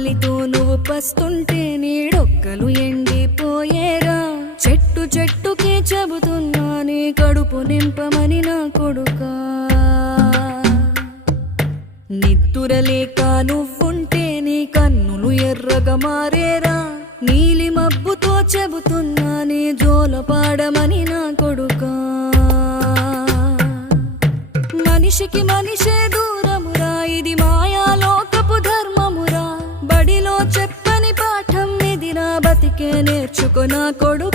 ఆకలితో నువ్వు పస్తుంటే నీడొక్కలు ఎండిపోయేరా. చెట్టు చెట్టుకే చెబుతున్నా నీ కడుపు నింపమని నా కొడుకా. నిద్దురలేక నువ్వుంటే నీ కన్నులు ఎర్రగా మారేరా. నీలి మబ్బుతో చెబుతున్నా నీ జోల పాడమని నా కొడుకా. మనిషికి మనిషే దూరమురా, ఇది మాయాలోకపు ధర్మమురా. బడిలో చెప్పని పాఠం ఇదిరా, బతికే నేర్చుకో నా కొడుకా.